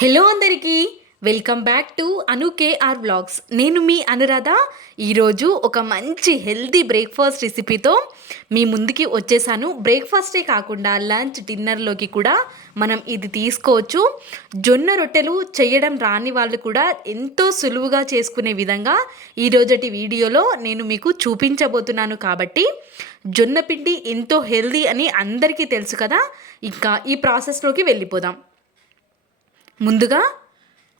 Hello అందరికీ welcome back to Anu KR blogs నేను మీ అనురాధ. ఈరోజు ఒక మంచి హెల్తీ బ్రేక్ఫాస్ట్ రెసిపీతో మీ ముందుకి వచ్చేసాను. బ్రేక్ఫాస్టే కాకుండా లంచ్ డిన్నర్లోకి కూడా మనం ఇది తీసుకోవచ్చు. జొన్న రొట్టెలు చేయడం రాని వాళ్ళు కూడా ఎంతో సులువుగా చేసుకునే విధంగా ఈరోజటి వీడియోలో నేను మీకు చూపించబోతున్నాను కాబట్టి జొన్న పిండి ఎంతో హెల్దీ అని అందరికీ తెలుసు కదా. ఇంకా ఈ ప్రాసెస్లోకి వెళ్ళిపోదాం. ముందుగా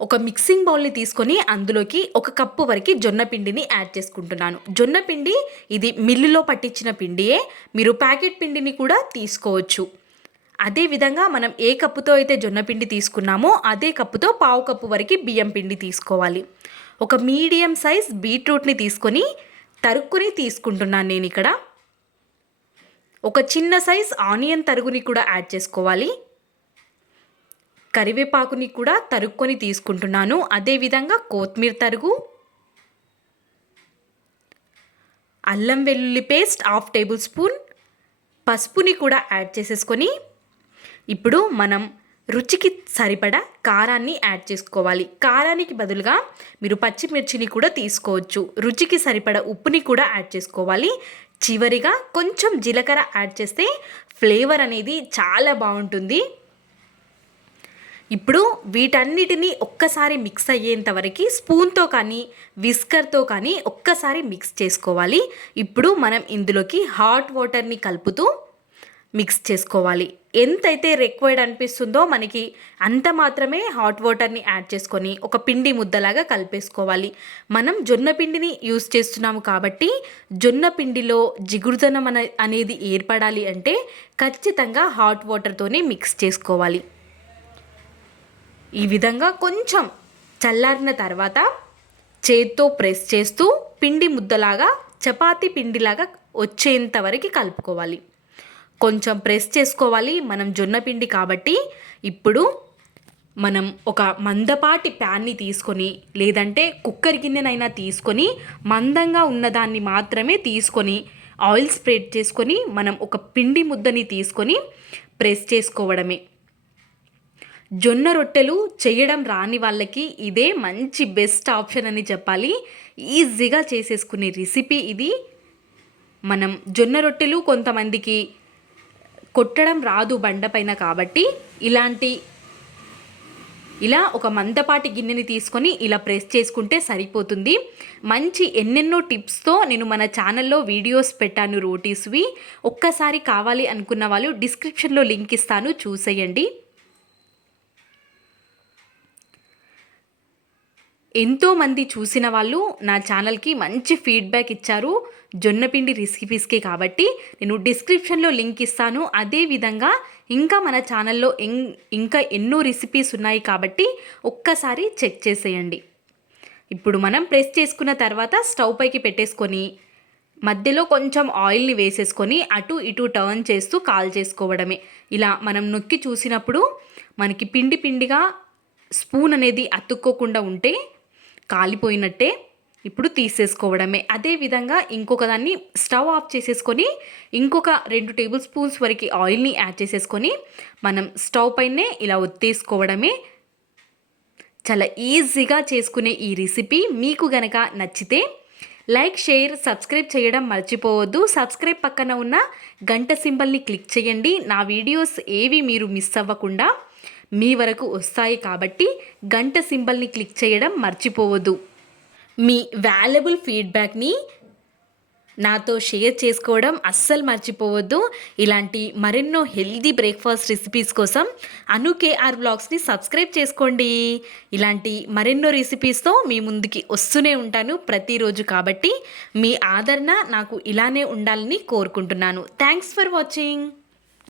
ఒక మిక్సింగ్ బౌల్ని తీసుకొని అందులోకి ఒక కప్పు వరకు జొన్న పిండిని యాడ్ చేసుకుంటున్నాను. జొన్న పిండి ఇది మిల్లులో పట్టించిన పిండియే. మీరు ప్యాకెట్ పిండిని కూడా తీసుకోవచ్చు. అదేవిధంగా మనం ఏ కప్పుతో అయితే జొన్న పిండి తీసుకున్నామో అదే కప్పుతో పావు కప్పు వరకు బియ్యం పిండి తీసుకోవాలి. ఒక మీడియం సైజ్ బీట్రూట్ని తీసుకొని తరుక్కుని తీసుకుంటున్నాను నేను ఇక్కడ. ఒక చిన్న సైజ్ ఆనియన్ తరుగుని కూడా యాడ్ చేసుకోవాలి. కరివేపాకుని కూడా తరుక్కొని తీసుకుంటున్నాను. అదేవిధంగా కొత్తిమీర తరుగు అల్లం వెల్లుల్లి పేస్ట్ హాఫ్ టేబుల్ స్పూన్ పసుపుని కూడా యాడ్ చేసేసుకొని ఇప్పుడు మనం రుచికి సరిపడా కారాన్ని యాడ్ చేసుకోవాలి. కారానికి బదులుగా మీరు పచ్చిమిర్చిని కూడా తీసుకోవచ్చు. రుచికి సరిపడా ఉప్పుని కూడా యాడ్ చేసుకోవాలి. చివరిగా కొంచెం జీలకర్ర యాడ్ చేస్తే ఫ్లేవర్ అనేది చాలా బాగుంటుంది. ఇప్పుడు వీటన్నిటిని ఒక్కసారి మిక్స్ అయ్యేంత వరకు స్పూన్తో కానీ విస్కర్తో కానీ ఒక్కసారి మిక్స్ చేసుకోవాలి. ఇప్పుడు మనం ఇందులోకి హాట్ వాటర్ని కలుపుతూ మిక్స్ చేసుకోవాలి. ఎంతైతే రిక్వైర్డ్ అనిపిస్తుందో మనకి అంత మాత్రమే హాట్ వాటర్ని యాడ్ చేసుకొని ఒక పిండి ముద్దలాగా కలిపేసుకోవాలి. మనం జొన్న పిండిని యూస్ చేస్తున్నాము కాబట్టి జొన్న పిండిలో జిగురుదనం అనేది ఏర్పడాలి అంటే ఖచ్చితంగా హాట్ వాటర్తోనే మిక్స్ చేసుకోవాలి. ఈ విధంగా కొంచెం చల్లారిన తర్వాత చేత్తో ప్రెస్ చేస్తూ పిండి ముద్దలాగా చపాతీ పిండిలాగా వచ్చేంత వరకు కలుపుకోవాలి. కొంచెం ప్రెస్ చేసుకోవాలి. మనం జొన్న పిండి కాబట్టి ఇప్పుడు మనం ఒక మందపాటి ప్యాన్ని తీసుకొని లేదంటే కుక్కర్ గిన్నెనైనా తీసుకొని మందంగా ఉన్నదాన్ని మాత్రమే తీసుకొని ఆయిల్ స్ప్రెడ్ చేసుకొని మనం ఒక పిండి ముద్దని తీసుకొని ప్రెస్ చేసుకోవడమే. జొన్న రొట్టెలు చేయడం రాని వాళ్ళకి ఇదే మంచి బెస్ట్ ఆప్షన్ అని చెప్పాలి. ఈజీగా చేసేసుకునే రెసిపీ ఇది. మనం జొన్న రొట్టెలు కొంతమందికి కొట్టడం రాదు బండపైన కాబట్టి ఇలాంటి ఇలా ఒక మందపాటి గిన్నెని తీసుకొని ఇలా ప్రెస్ చేసుకుంటే సరిపోతుంది. మంచి ఎన్నెన్నో టిప్స్తో నేను మన ఛానల్లో వీడియోస్ పెట్టాను రోటీస్వి. ఒక్కసారి కావాలి అనుకున్న వాళ్ళు డిస్క్రిప్షన్లో లింక్ ఇస్తాను చూసేయండి. ఎంతోమంది చూసిన వాళ్ళు నా ఛానల్కి మంచి ఫీడ్బ్యాక్ ఇచ్చారు. జొన్నపిండి రెసిపీస్కి కాబట్టి నేను డిస్క్రిప్షన్లో లింక్ ఇస్తాను. అదేవిధంగా ఇంకా మన ఛానల్లో ఇంకా ఎన్నో రెసిపీస్ ఉన్నాయి కాబట్టి ఒక్కసారి చెక్ చేసేయండి. ఇప్పుడు మనం ప్రెస్ చేసుకున్న తర్వాత స్టవ్ పైకి పెట్టేసుకొని మధ్యలో కొంచెం ఆయిల్ని వేసేసుకొని అటు ఇటు టర్న్ చేస్తూ కాల్ చేసుకోవడమే. ఇలా మనం నొక్కి చూసినప్పుడు మనకి పిండి పిండిగా స్పూన్ అనేది అతుక్కోకుండా ఉంటే కాలిపోయినట్టే ఇప్పుడు తీసేసుకోవడమే. అదేవిధంగా ఇంకొక దాన్ని స్టవ్ ఆఫ్ చేసేసుకొని ఇంకొక రెండు టేబుల్ స్పూన్స్ వరకు ఆయిల్ని యాడ్ చేసేసుకొని మనం స్టవ్ పైనే ఇలా ఒత్తేసుకోవడమే. చాలా ఈజీగా చేసుకునే ఈ రెసిపీ మీకు గనక నచ్చితే లైక్ షేర్ సబ్స్క్రైబ్ చేయడం మర్చిపోవద్దు. సబ్స్క్రైబ్ పక్కన ఉన్న గంట సింబల్ని క్లిక్ చేయండి. నా వీడియోస్ ఏవి మీరు మిస్ అవ్వకుండా మీ వరకు వస్తాయి కాబట్టి గంట సింబల్ని క్లిక్ చేయడం మర్చిపోవద్దు. మీ వాల్యుబుల్ ఫీడ్బ్యాక్ని నాతో షేర్ చేసుకోవడం అస్సలు మర్చిపోవద్దు. ఇలాంటి మరెన్నో హెల్దీ బ్రేక్ఫాస్ట్ రెసిపీస్ కోసం అను కేఆర్ బ్లాగ్స్ని సబ్స్క్రైబ్ చేసుకోండి. ఇలాంటి మరెన్నో రెసిపీస్తో మీ ముందుకి వస్తూనే ఉంటాను ప్రతిరోజు కాబట్టి మీ ఆదరణ నాకు ఇలానే ఉండాలని కోరుకుంటున్నాను. Thanks for watching.